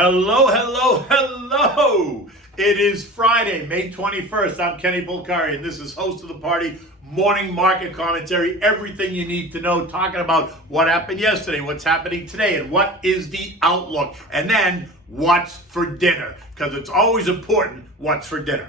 Hello, hello, hello. It is Friday, May 21st. I'm Kenny Bucatini, and this is host of the party, morning market commentary, everything you need to know, talking about what happened yesterday, what's happening today, and what is the outlook, and then what's for dinner, because it's always important what's for dinner.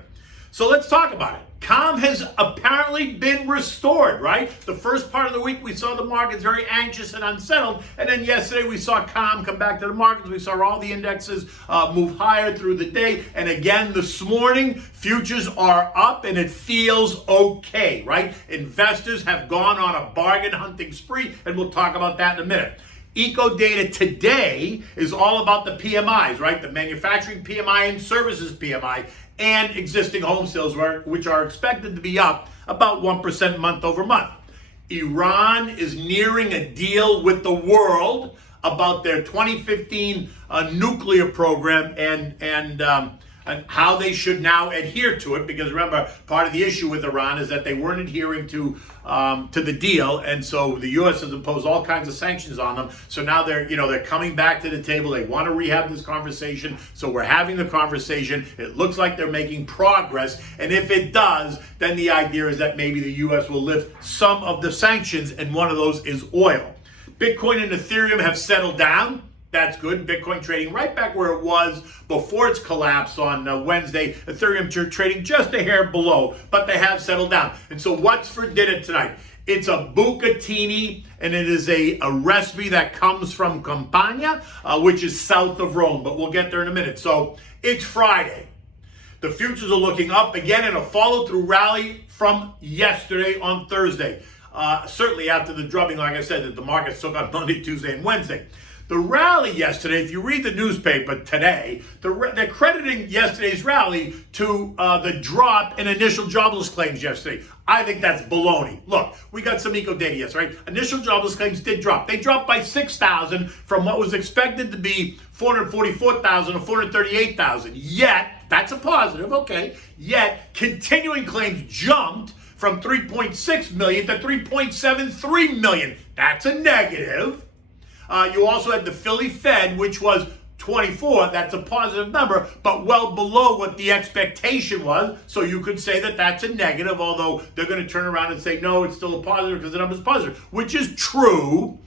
So let's talk about it. Calm has apparently been restored, right? The first part of the week, we saw the markets very anxious and unsettled. And then yesterday, we saw calm come back to the markets. We saw all the indexes move higher through the day. And again, this morning, futures are up and it feels okay, right? Investors have gone on a bargain hunting spree, and we'll talk about that in a minute. Eco data today is all about the PMIs, right? The manufacturing PMI and services PMI and existing home sales, which are expected to be up about 1% month over month. Iran is nearing a deal with the world about their 2015 nuclear program and how they should now adhere to it, because remember, part of the issue with Iran is that they weren't adhering to the deal, and so the U.S. has imposed all kinds of sanctions on them. So now they're coming back to the table. They want to rehab this conversation. So we're having the conversation. It looks like they're making progress, and if it does, then the idea is that maybe the U.S. will lift some of the sanctions, and one of those is oil. Bitcoin and Ethereum have settled down. That's good. Bitcoin trading right back where it was before its collapse on Wednesday. Ethereum trading just a hair below, but they have settled down. And so what's for dinner tonight? It's a Bucatini, and it is a recipe that comes from Campania, which is south of Rome, but we'll get there in a minute. So it's Friday. The futures are looking up again in a follow-through rally from yesterday on Thursday. Certainly after the drubbing, like I said, that the markets took on Monday, Tuesday, and Wednesday. The rally yesterday, if you read the newspaper today, they're crediting yesterday's rally to the drop in initial jobless claims yesterday. I think that's baloney. Look, we got some eco data yesterday, right? Initial jobless claims did drop. They dropped by 6,000 from what was expected to be 444,000 or 438,000. Yet, that's a positive, okay. Yet, continuing claims jumped from 3.6 million to 3.73 million. That's a negative. You also had the Philly Fed, which was 24. That's a positive number, but well below what the expectation was. So you could say that that's a negative, although they're going to turn around and say, no, it's still a positive because the number's positive, which is true.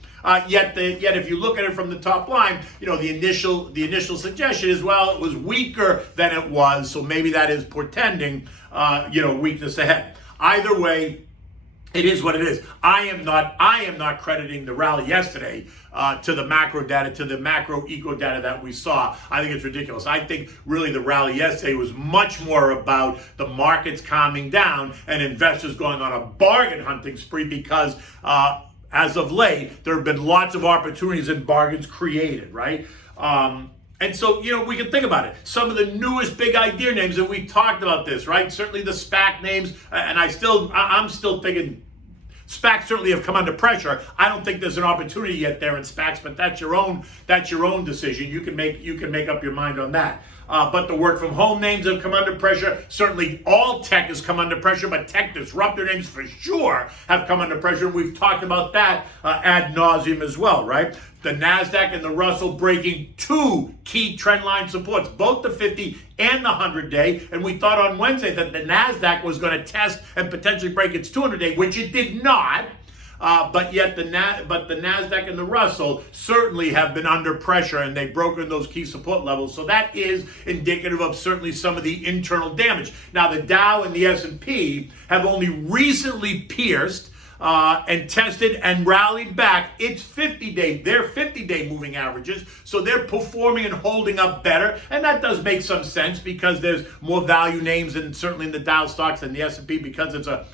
Yet if you look at it from the top line, the initial suggestion is, well, it was weaker than it was. So maybe that is portending, weakness ahead. Either way, it is what it is. I am not crediting the rally yesterday to the macro data, to the macro eco data that we saw. I think it's ridiculous. I think really the rally yesterday was much more about the markets calming down and investors going on a bargain hunting spree because as of late, there have been lots of opportunities and bargains created, right? And so, we can think about it. Some of the newest big idea names, and we talked about this, right? Certainly the SPAC names, and I'm still thinking SPACs certainly have come under pressure. I don't think there's an opportunity yet there in SPACs, but that's your own decision. You can make up your mind on that. But the work from home names have come under pressure. Certainly all tech has come under pressure, but tech disruptor names for sure have come under pressure. We've talked about that ad nauseum as well, right? The NASDAQ and the Russell breaking two key trendline supports, both the 50 and the 100-day. And we thought on Wednesday that the NASDAQ was going to test and potentially break its 200-day, which it did not. But the NASDAQ and the Russell certainly have been under pressure, and they've broken those key support levels. So that is indicative of certainly some of the internal damage. Now, the Dow and the S&P have only recently pierced and tested and rallied back their 50-day moving averages. So they're performing and holding up better. And that does make some sense because there's more value names and certainly in the Dow stocks than the S&P because it's an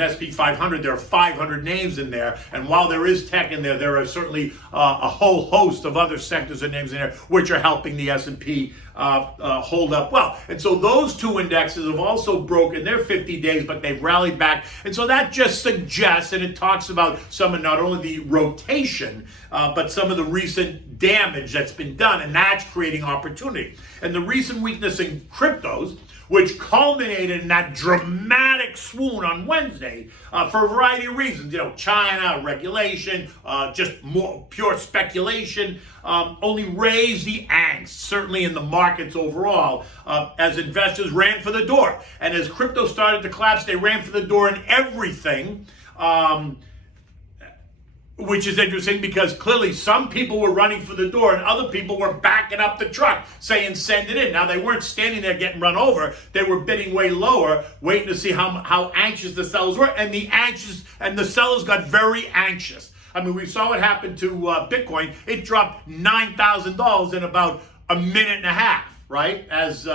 SP 500. There are 500 names in there. And while there is tech in there, there are certainly a whole host of other sectors and names in there which are helping the S&P hold up well. And so those two indexes have also broken their 50 days, but they've rallied back. And so that just suggests, and it talks about some of not only the rotation, but some of the recent damage that's been done, and that's creating opportunity. And the recent weakness in cryptos which culminated in that dramatic swoon on Wednesday for a variety of reasons. China, regulation, just more pure speculation, only raised the angst, certainly in the markets overall, as investors ran for the door. And as crypto started to collapse, they ran for the door in everything. Which is interesting because clearly some people were running for the door and other people were backing up the truck saying send it in. Now they weren't standing there getting run over. They were bidding way lower, waiting to see how anxious the sellers were. And the sellers got very anxious. I mean, we saw what happened to Bitcoin. It dropped $9,000 in about a minute and a half. Right? As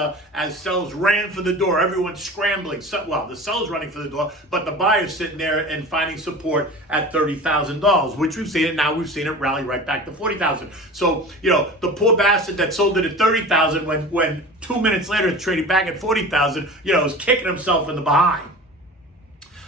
sellers ran for the door, everyone's scrambling. The sellers running for the door, but the buyers sitting there and finding support at $30,000, which we've seen it. Now we've seen it rally right back to $40,000. So, the poor bastard that sold it at $30,000 when 2 minutes later it's trading back at $40,000, is kicking himself in the behind.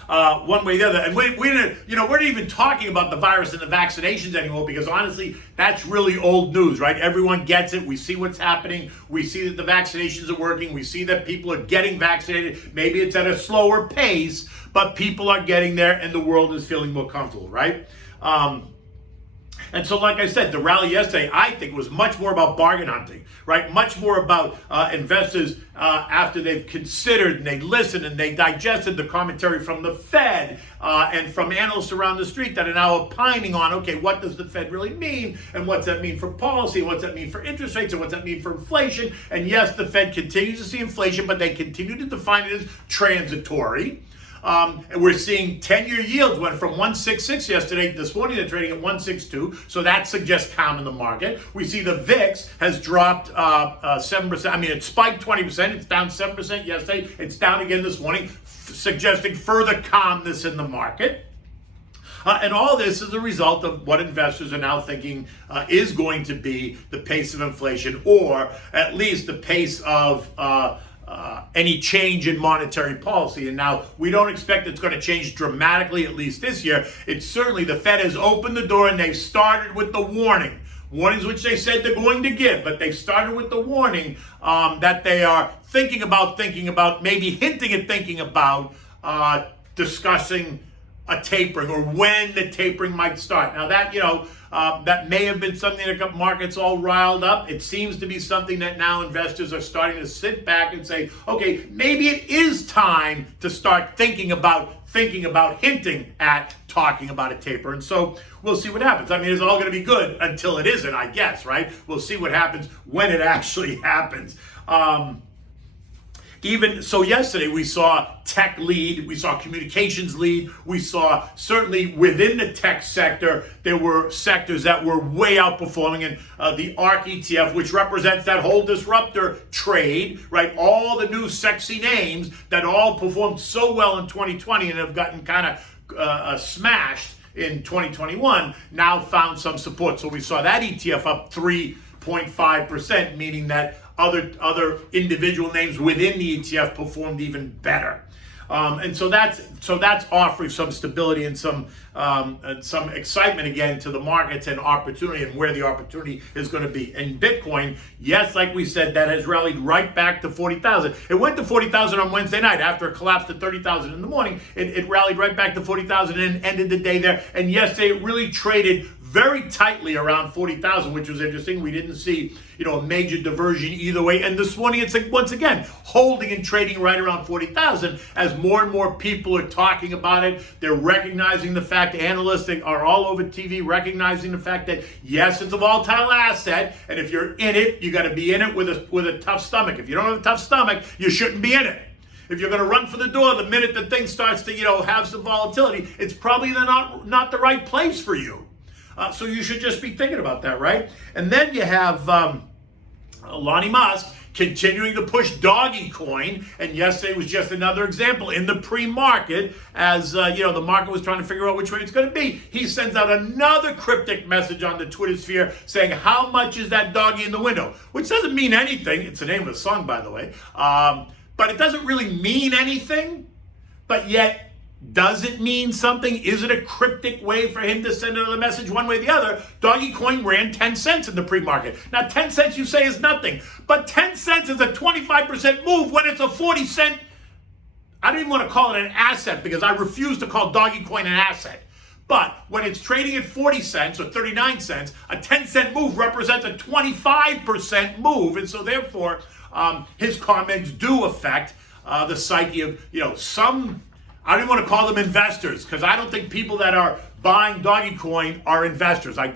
One way or the other. And we're not even talking about the virus and the vaccinations anymore because honestly, that's really old news, right? Everyone gets it. We see what's happening. We see that the vaccinations are working. We see that people are getting vaccinated. Maybe it's at a slower pace, but people are getting there and the world is feeling more comfortable, right? And so, like I said, the rally yesterday, I think, was much more about bargain hunting, right? Much more about investors after they've considered and they listened and they digested the commentary from the Fed and from analysts around the street that are now opining on, okay, what does the Fed really mean? And what's that mean for policy? What's that mean for interest rates? And what's that mean for inflation? And yes, the Fed continues to see inflation, but they continue to define it as transitory. And we're seeing 10-year yields went from 166 yesterday. This morning they're trading at 162. So that suggests calm in the market. We see the VIX has dropped 7%. I mean, it spiked 20%. It's down 7% yesterday. It's down again this morning, suggesting further calmness in the market. And all this is a result of what investors are now thinking is going to be the pace of inflation, or at least the pace of any change in monetary policy. And now we don't expect it's going to change dramatically, at least this year. It's certainly, the Fed has opened the door and they've started with the warnings which they said they're going to give, but they've started with the warning that they are thinking about, maybe hinting at thinking about discussing a tapering or when the tapering might start. Now that, that may have been something that got markets all riled up. It seems to be something that now investors are starting to sit back and say, okay, maybe it is time to start thinking about hinting at talking about a taper. And so we'll see what happens. I mean, it's all going to be good until it isn't, I guess, right? We'll see what happens when it actually happens. Even so, yesterday we saw tech lead, we saw communications lead, we saw certainly within the tech sector, there were sectors that were way outperforming. And the ARK ETF, which represents that whole disruptor trade, right? All the new sexy names that all performed so well in 2020 and have gotten kind of smashed in 2021 now found some support. So we saw that ETF up 3.5%, meaning that other individual names within the ETF performed even better. And so that's offering some stability and some excitement again to the markets and opportunity and where the opportunity is going to be. And Bitcoin, yes, like we said, that has rallied right back to 40,000. It went to 40,000 on Wednesday night after it collapsed to 30,000 in the morning. It rallied right back to 40,000 and ended the day there. And yesterday it really traded very tightly around 40,000, which was interesting. We didn't see, a major diversion either way. And this morning, it's like, once again, holding and trading right around 40,000 as more and more people are talking about it. They're recognizing the fact, analysts are all over TV, recognizing the fact that, yes, it's a volatile asset. And if you're in it, you got to be in it with a tough stomach. If you don't have a tough stomach, you shouldn't be in it. If you're going to run for the door the minute the thing starts to, have some volatility, it's probably not the right place for you. So you should just be thinking about that, right? And then you have Elon Musk continuing to push doggy coin, and yesterday was just another example in the pre-market as the market was trying to figure out which way it's going to be. He sends out another cryptic message on the Twitter sphere saying, how much is that doggy in the window? Which doesn't mean anything. It's the name of the song, by the way. But it doesn't really mean anything. But yet Does it mean something? Is it a cryptic way for him to send another message one way or the other? Doggy Coin ran 10 cents in the pre-market. Now, 10 cents you say is nothing, but 10 cents is a 25% move when it's a 40 cent. I don't even want to call it an asset because I refuse to call Doggy Coin an asset. But when it's trading at 40 cents or 39 cents, a 10 cent move represents a 25% move. And so therefore, his comments do affect the psyche of, some, I don't even want to call them investors because I don't think people that are buying Doggy Coin are investors. I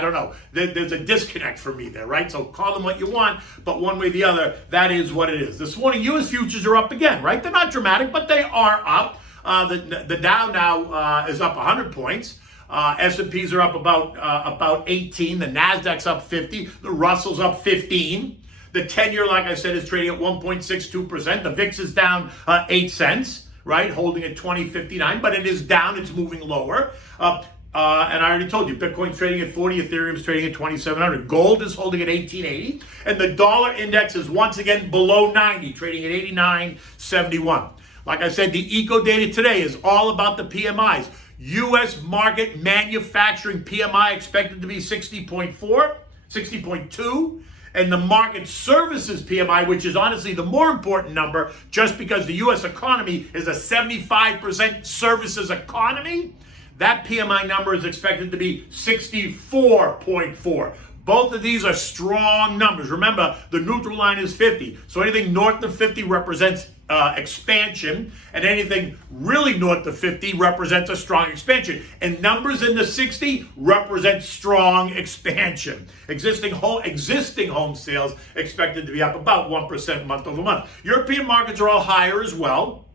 don't know. There's a disconnect for me there, right? So call them what you want, but one way or the other, that is what it is. This morning, U.S. futures are up again, right? They're not dramatic, but they are up. The Dow now is up 100 points. S&Ps are up about 18. The Nasdaq's up 50. The Russell's up 15. The 10-year, like I said, is trading at 1.62%. The VIX is down 8 cents. Right, holding at 2059, but it is down, it's moving lower. And I already told you, Bitcoin's trading at 40, Ethereum's trading at 2,700. Gold is holding at 1880, and the dollar index is once again below 90, trading at 89.71. Like I said, the eco data today is all about the PMIs. U.S. market manufacturing PMI expected to be 60.4, 60.2. And the market services PMI, which is honestly the more important number, just because the U.S. economy is a 75% services economy, that PMI number is expected to be 64.4. Both of these are strong numbers. Remember, the neutral line is 50. So anything north of 50 represents expansion, and anything really north of 50 represents a strong expansion. And numbers in the 60 represent strong expansion. Existing home sales expected to be up about 1% month over month. European markets are all higher as well.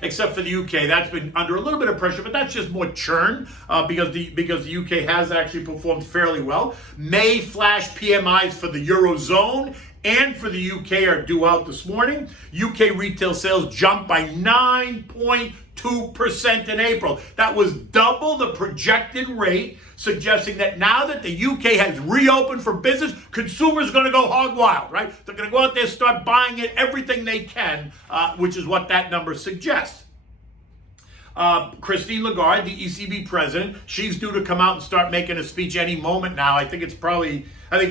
Except for the UK, that's been under a little bit of pressure, but that's just more churn because the UK has actually performed fairly well. May flash PMIs for the Eurozone and for the UK are due out this morning. UK retail sales jumped by 9.2% in April. That was double the projected rate, suggesting that now that the UK has reopened for business, consumers are going to go hog wild, right? They're going to go out there, start buying it, everything they can, which is what that number suggests. Christine Lagarde, the ECB president, she's due to come out and start making a speech any moment now. I think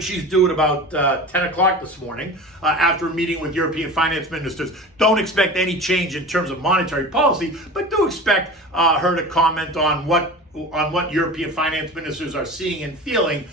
she's due at about 10 o'clock this morning after a meeting with European finance ministers. Don't expect any change in terms of monetary policy, but do expect her to comment on what European finance ministers are seeing and feeling.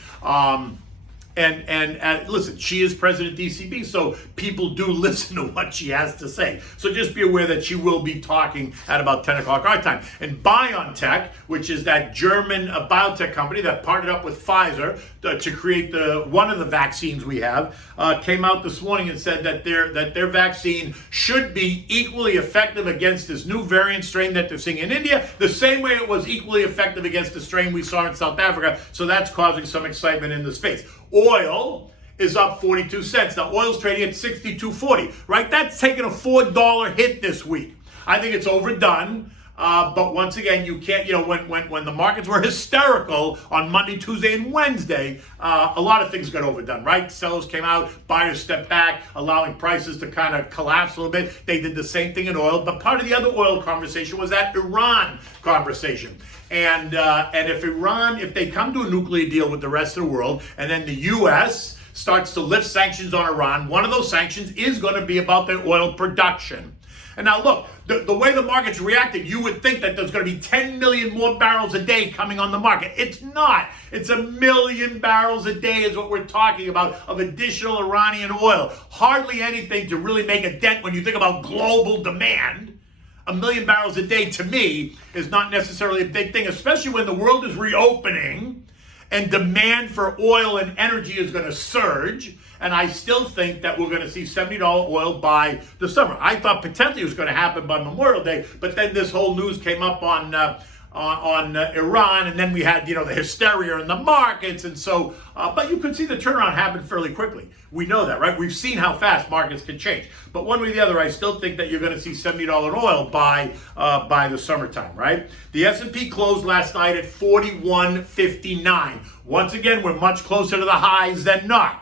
And listen, she is president of the ECB, so people do listen to what she has to say. So just be aware that she will be talking at about 10 o'clock our time. And BioNTech, which is that German biotech company that partnered up with Pfizer to create one of the vaccines we have, came out this morning and said that their vaccine should be equally effective against this new variant strain that they're seeing in India, the same way it was equally effective against the strain we saw in South Africa. So that's causing some excitement in the space. Oil is up 42 cents. Now, oil's trading at 62.40, right? That's taken a $4 hit this week. I think it's overdone. But once again, you can't, when the markets were hysterical on Monday, Tuesday, and Wednesday, a lot of things got overdone, right? Sellers came out, buyers stepped back, allowing prices to kind of collapse a little bit. They did the same thing in oil. But part of the other oil conversation was that Iran conversation. And if they come to a nuclear deal with the rest of the world, and then the U.S. starts to lift sanctions on Iran, one of those sanctions is going to be about their oil production. And now look, the way the market's reacting, you would think that there's going to be 10 million more barrels a day coming on the market. It's not. It's 1 million barrels a day is what we're talking about of additional Iranian oil. Hardly anything to really make a dent when you think about global demand. 1 million barrels a day, to me, is not necessarily a big thing, especially when the world is reopening and demand for oil and energy is going to surge. And I still think that we're going to see $70 oil by the summer. I thought potentially it was going to happen by Memorial Day, but then this whole news came up on Iran, and then we had the hysteria in the markets, and so. But you could see the turnaround happen fairly quickly. We know that, right? We've seen how fast markets can change. But one way or the other, I still think that you're going to see $70 oil by the summertime, right? The S&P closed last night at 41.59. Once again, we're much closer to the highs than not.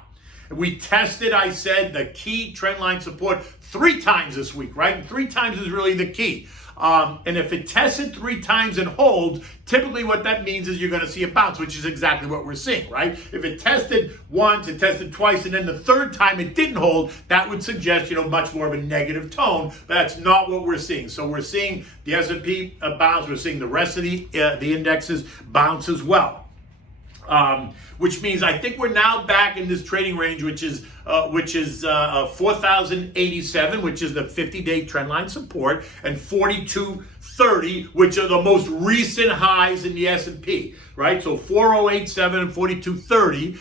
We tested, I said, the key trendline support 3 times this week, right? And 3 times is really the key. And if it tested 3 times and holds, typically what that means is you're going to see a bounce, which is exactly what we're seeing, right? If it tested once, it tested twice, and then the 3rd time it didn't hold, that would suggest, much more of a negative tone. But that's not what we're seeing. So we're seeing the S&P bounce. We're seeing the rest of the indexes bounce as well. Which means I think we're now back in this trading range, which is 4,087, which is the 50-day trendline support, and 4,230, which are the most recent highs in the S&P, right? So 4,087 and 4,230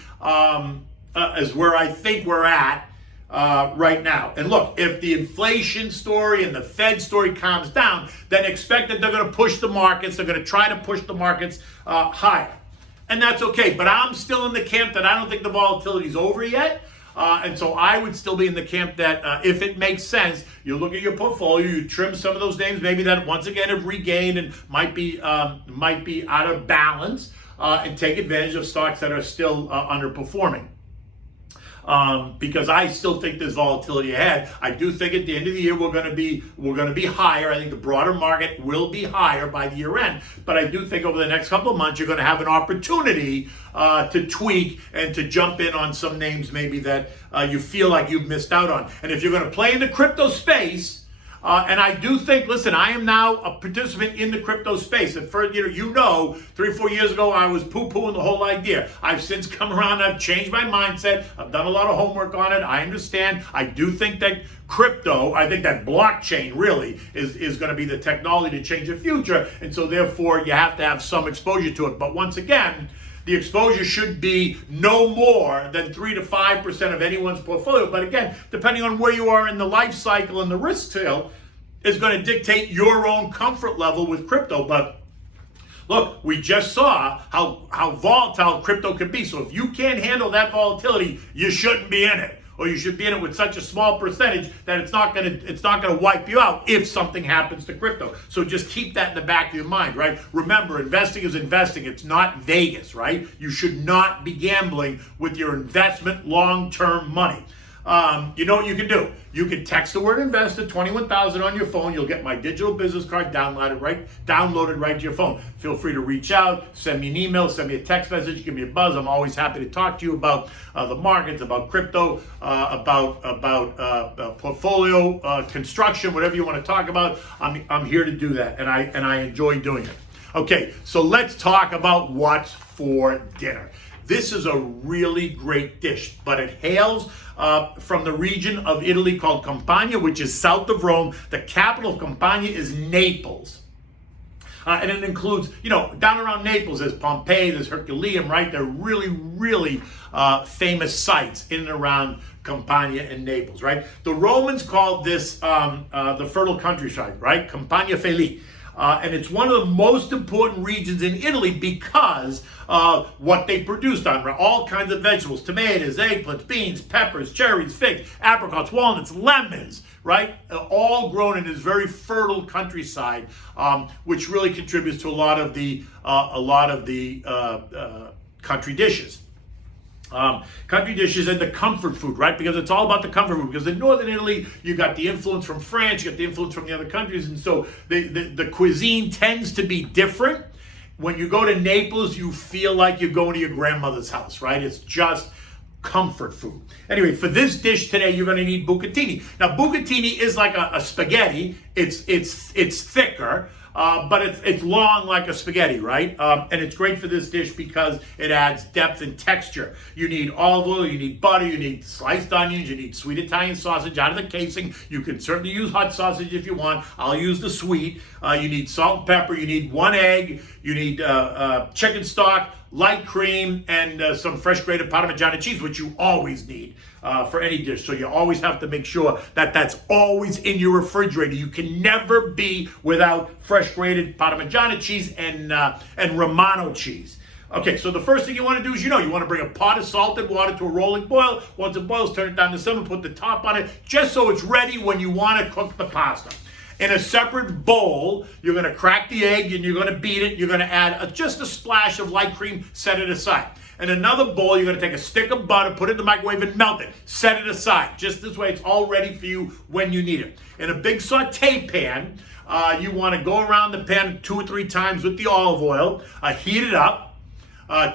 is where I think we're at right now. And look, if the inflation story and the Fed story calms down, then expect that they're going to push the markets. They're going to try to push the markets higher. And that's okay, but I'm still in the camp that I don't think the volatility is over yet. And so I would still be in the camp that if it makes sense, you look at your portfolio, you trim some of those names maybe that once again have regained and might be out of balance, and take advantage of stocks that are still underperforming. Because I still think there's volatility ahead. I do think at the end of the year we're going to be higher. I think the broader market will be higher by the year end. But I do think over the next couple of months you're going to have an opportunity to tweak and to jump in on some names maybe that you feel like you've missed out on. And if you're going to play in the crypto space, and I do think, listen, I am now a participant in the crypto space. At first, 3 or 4 years ago, I was poo-pooing the whole idea. I've since come around. I've changed my mindset. I've done a lot of homework on it. I understand. I do think that I think that blockchain really is going to be the technology to change the future. And so therefore, you have to have some exposure to it. But once again, the exposure should be no more than 3 to 5% of anyone's portfolio. But again, depending on where you are in the life cycle and the risk scale, is going to dictate your own comfort level with crypto. But look, we just saw how volatile crypto can be. So if you can't handle that volatility, you shouldn't be in it. Or you should be in it with such a small percentage that it's not gonna wipe you out if something happens to crypto. So just keep that in the back of your mind, right? Remember, investing is investing. It's not Vegas, right? You should not be gambling with your investment long-term money. You know what you can do? You can text the word invest to 21,000 on your phone. You'll get my digital business card downloaded right to your phone. Feel free to reach out, send me an email, send me a text message, give me a buzz. I'm always happy to talk to you about the markets, about crypto, about portfolio construction, whatever you want to talk about. I'm here to do that, and I enjoy doing it. Okay, so let's talk about what's for dinner. This is a really great dish, but it hails from the region of Italy called Campania, which is south of Rome. The capital of Campania is Naples. And it includes, down around Naples, there's Pompeii, there's Herculaneum, right? They're really, really famous sites in and around Campania and Naples, right? The Romans called this the fertile countryside, right? Campania Felice. And it's one of the most important regions in Italy because of what they produced on all kinds of vegetables, tomatoes, eggplants, beans, peppers, cherries, figs, apricots, walnuts, lemons, right? All grown in this very fertile countryside, which really contributes to a lot of the country dishes. Country dishes and the comfort food, right? Because it's all about the comfort food. Because in northern Italy, you got the influence from France, you got the influence from the other countries, and so the cuisine tends to be different. When you go to Naples, you feel like you're going to your grandmother's house, right? It's just comfort food. Anyway, for this dish today, you're going to need bucatini. Now, bucatini is like a spaghetti. It's thicker. But it's long like a spaghetti, right? And it's great for this dish because it adds depth and texture. You need olive oil, you need butter, you need sliced onions, you need sweet Italian sausage out of the casing. You can certainly use hot sausage if you want. I'll use the sweet. You need salt and pepper. You need 1 egg. You need chicken stock, light cream, and some fresh grated Parmesan cheese, which you always need for any dish. So you always have to make sure that that's always in your refrigerator. You can never be without fresh grated Parmesan cheese and Romano cheese. Okay, so the first thing you want to do is, you want to bring a pot of salted water to a rolling boil. Once it boils, turn it down to simmer, put the top on it, just so it's ready when you want to cook the pasta. In a separate bowl, you're going to crack the egg and you're going to beat it. You're going to add just a splash of light cream, set it aside. In another bowl, you're going to take a stick of butter, put it in the microwave and melt it. Set it aside. Just this way, it's all ready for you when you need it. In a big saute pan, you want to go around the pan 2 or 3 times with the olive oil, heat it up,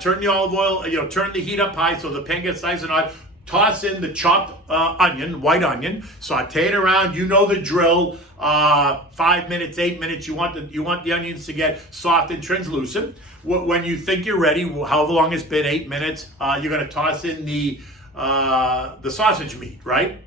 turn the olive oil, turn the heat up high so the pan gets nice and hot. Toss in the chopped onion, white onion, saute it around. You know the drill. 5 minutes, 8 minutes. You want the onions to get soft and translucent. When you think you're ready, however long it's been, 8 minutes, you're going to toss in the sausage meat, right?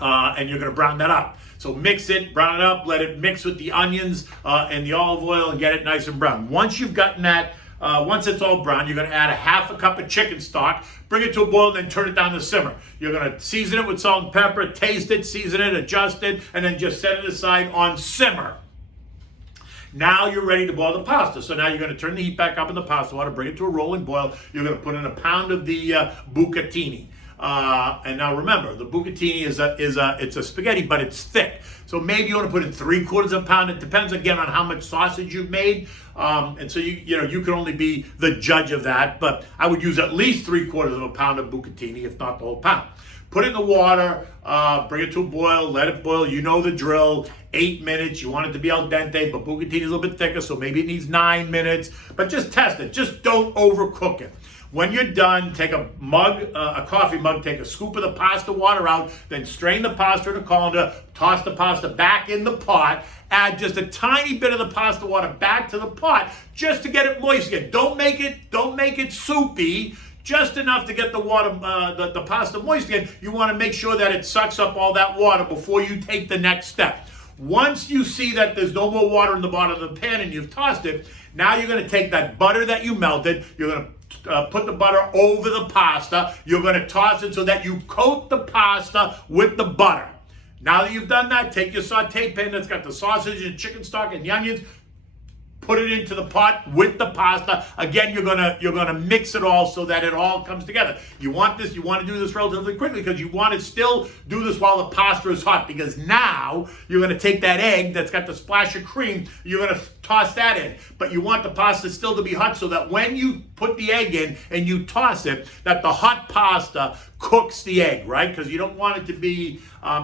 And you're going to brown that up. So mix it, brown it up, let it mix with the onions and the olive oil and get it nice and brown. Once you've gotten that, once it's all brown, you're going to add a half a cup of chicken stock, bring it to a boil, and then turn it down to simmer. You're going to season it with salt and pepper, taste it, season it, adjust it, and then just set it aside on simmer. Now you're ready to boil the pasta. So now you're going to turn the heat back up in the pasta water, bring it to a rolling boil. You're going to put in a pound of the bucatini. And now remember, the bucatini it's a spaghetti, but it's thick. So maybe you want to put in 3/4 of a pound. It depends again on how much sausage you've made. And so you can only be the judge of that. But I would use at least 3/4 of a pound of bucatini, if not the whole pound. Put it in the water, bring it to a boil, let it boil. You know the drill. 8 minutes. You want it to be al dente, but bucatini is a little bit thicker, so maybe it needs 9 minutes. But just test it. Just don't overcook it. When you're done, take a mug, a coffee mug, take a scoop of the pasta water out, then strain the pasta in a colander, toss the pasta back in the pot, add just a tiny bit of the pasta water back to the pot just to get it moist again. Don't make it soupy. Just enough to get the water, the pasta moist again. You want to make sure that it sucks up all that water before you take the next step. Once you see that there's no more water in the bottom of the pan and you've tossed it, now you're going to take that butter that you melted, you're going to put the butter over the pasta, you're going to toss it so that you coat the pasta with the butter. Now that you've done that, take your saute pan that's got the sausage and chicken stock and the onions, put it into the pot with the pasta. Again, you're gonna mix it all so that it all comes together. You want to do this relatively quickly because you want to still do this while the pasta is hot, because now you're gonna take that egg that's got the splash of cream, you're gonna toss that in. But you want the pasta still to be hot so that when you put the egg in and you toss it, that the hot pasta cooks the egg, right? Because you don't want it to be,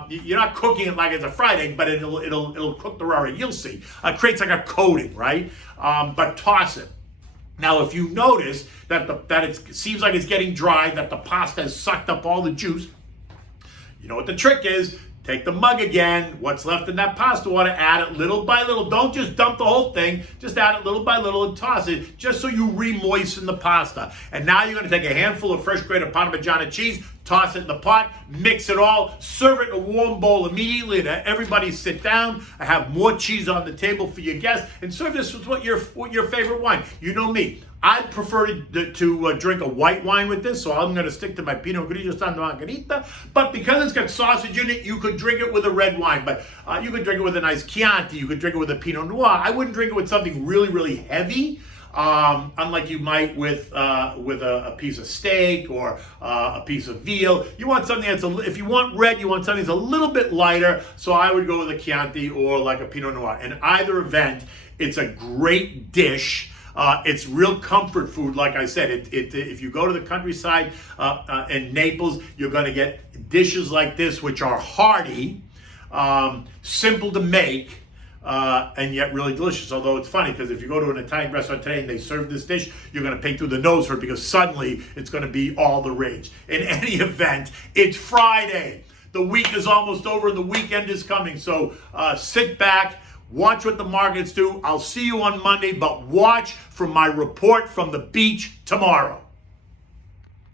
you're not cooking it like it's a fried egg, but it'll cook the raw egg. You'll see. It creates like a coating, right? But toss it. Now, if you notice that it seems like it's getting dry, that the pasta has sucked up all the juice, you know what the trick is. Take the mug again, what's left in that pasta water, add it little by little. Don't just dump the whole thing, just add it little by little and toss it, just so you re-moisten the pasta. And now you're gonna take a handful of fresh grated Parmigiano cheese, toss it in the pot, mix it all, serve it in a warm bowl immediately, and everybody sit down. I have more cheese on the table for your guests, and serve this with your favorite wine. You know me. I'd prefer to drink a white wine with this, so I'm going to stick to my Pinot Grigio Santa Margherita. But because it's got sausage in it, you could drink it with a red wine. But you could drink it with a nice Chianti. You could drink it with a Pinot Noir. I wouldn't drink it with something really, really heavy, unlike you might with a piece of steak or a piece of veal. You want something that's if you want red, you want something that's a little bit lighter. So I would go with a Chianti or like a Pinot Noir. In either event, it's a great dish. It's real comfort food, like I said. If you go to the countryside in Naples, you're going to get dishes like this, which are hearty, simple to make, and yet really delicious. Although it's funny, because if you go to an Italian restaurant today and they serve this dish, you're going to pay through the nose for it, because suddenly it's going to be all the rage. In any event, it's Friday. The week is almost over and the weekend is coming. So sit back. Watch what the markets do. I'll see you on Monday, but watch for my report from the beach tomorrow.